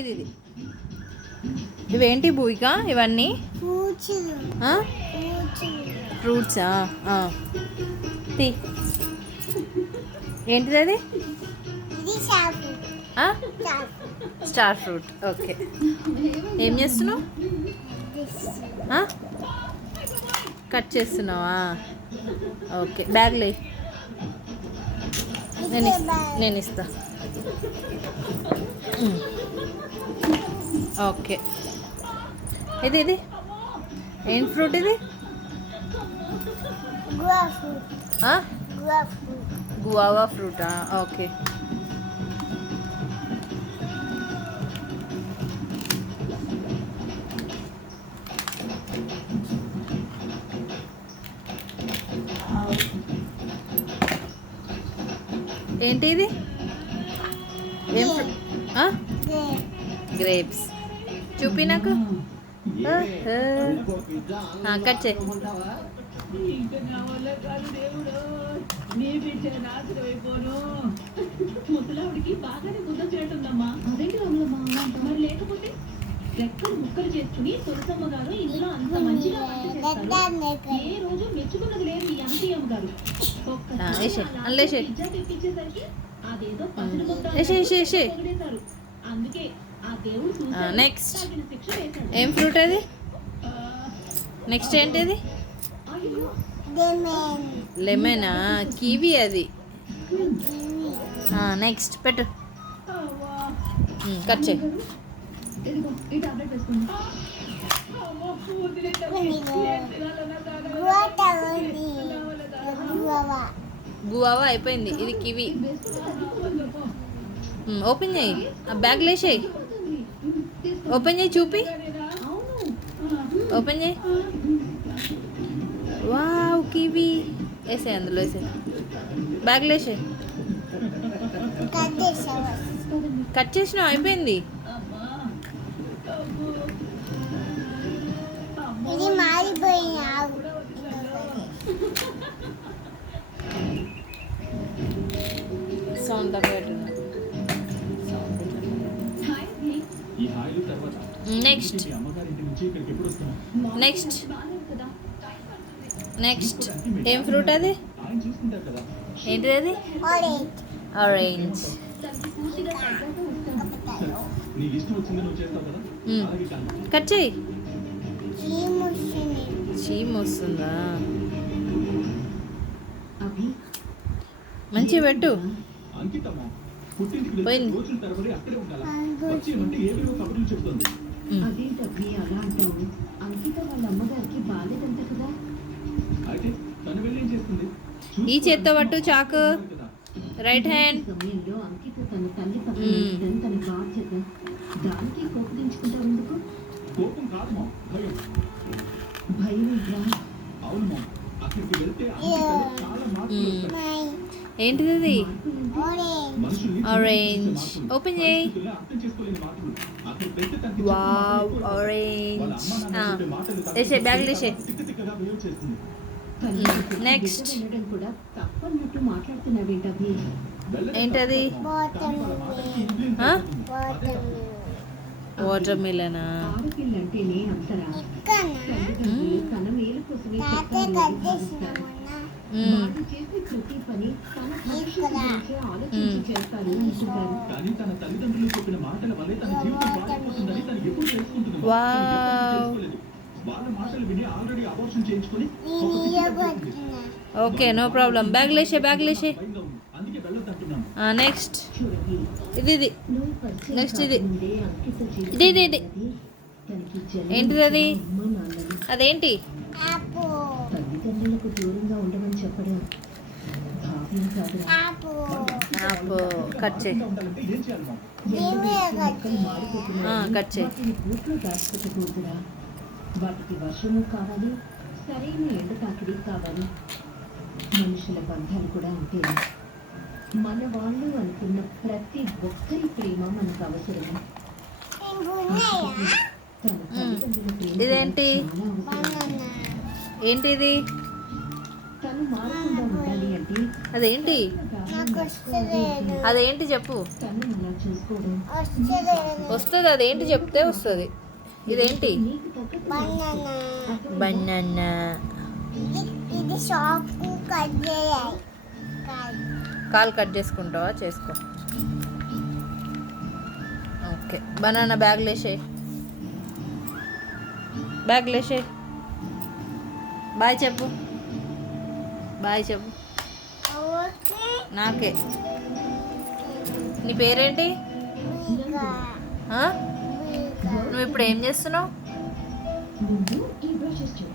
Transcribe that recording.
ఇది ఇవేంటి భూయిక ఇవన్నీ ఫ్రూట్సా? తీ ఏంటిది అది? Star fruit. ఓకే, ఏం చేస్తున్నావు? కట్ చేస్తున్నావా? ఓకే, బ్యాగ్లే నేను ఇస్తా. ఓకే, ఇది ఏం ఫ్రూట్ ఇది? గువావా ఫ్రూటా? ఓకే. ఏంటి ఇది? ఏం గ్రేప్స్ చూపి నాకు. కట్ చేయి. ముసలావిడికి బాగానే ముద్ద చేయటుందమ్మా. అదేంటి రాములమ్మా, మరి లేకపోతే రెక్కలు ముక్కలు చేసుకుని తులసమ్మ గారు ఇందులో అంత మంచిగా వంట చేస్తారు. ఏ రోజు మెచ్చుకున్నది లేదు ఈ అంతయ్యమ్మ గారు. పిజ్జా తెప్పించేసరికి అదేదో పసులు పొగిడేశారు. అందుకే ఆ దేవుడు నెక్స్ట్ ఏం ఫ్రూట్ అది? నెక్స్ట్ ఏంటిది? లెమనా? కివి అది. నెక్స్ట్ పెట్టు. కట్ చేయి. గువావా అయిపోయింది. ఇది కివి. ఓపెన్ చేయి, బ్యాగ్లో వేసేయి. ఓపెన్ చేయి, చూపి. ఓపెన్ చేయి. Wow, kiwi. వేసే, అందులో వేసే, బ్యాగ్లో వేసే. కట్ చేసినావు, అయిపోయింది. సౌండ్ నెక్స్ట్ నెక్స్ట్ నెక్స్ట్ ఏం ఫ్రూట్ అది? ఏంటిది అది? ఆరెంజ్. కట్ చేయి. చీమ్ వస్తుందా? మంచిగా పెట్టు. పోయింది. ఈ చేత్తో పట్టు చాకు. Right hand. ఏంటిది అది? ఆరెంజ్. ఓపెన్ చేయి. Wow, orange. వేసే, బ్యాగ్లో వేసే. నెక్స్ట్ ఏంటది? వాటర్ మిలనా? Okay, no problem. బ్యాగ్లో వేసే, బ్యాగ్లో వేసే. నెక్స్ట్ ఇది నెక్స్ట్ ఇది ఇది ఇది ఏంటిది అది? అదేంటి? కట్ చేయి. కట్ చేయి. వాటికి వర్షము కావాలి, సరైన ఎండ తాకిడి కావాలి. మనుషుల బంధాలు కూడా అంతే. మన వాళ్ళు అనుకున్న ప్రతి ఒక్కరి ప్రేమ మనకు అవసరం. ఇదేంటి? ఏంటిది? తను మారకుండా ఉండాలి అంటే అదేంటి? నాకు వస్తలేదు. అదేంటి చెప్పు. తనని అలా చూసుకోవడం వస్తలేదు. వస్తుంది, అదేంటి చెప్తే వస్తుంది. ఇదేంటి? నీకు పక్కకు బనానా. బనానా. ఇది షాప్ కట్ చేయాలి. కాలు కట్ చేసుకుంటావా? చేసుకో. ఓకే, బనానా బ్యాగ్లో వేసేయి. బ్యాగ్లో వేసేయి. బాయ్ చెప్పు. బాయ్ చెప్పు. ఓకే. నాకే. నీ పేరేంటి? ఇంకా ఆ? నువ్వు ఇప్పుడు ఏం చేస్తున్నావు? ముందు ఈ బ్రషెస్ చేయి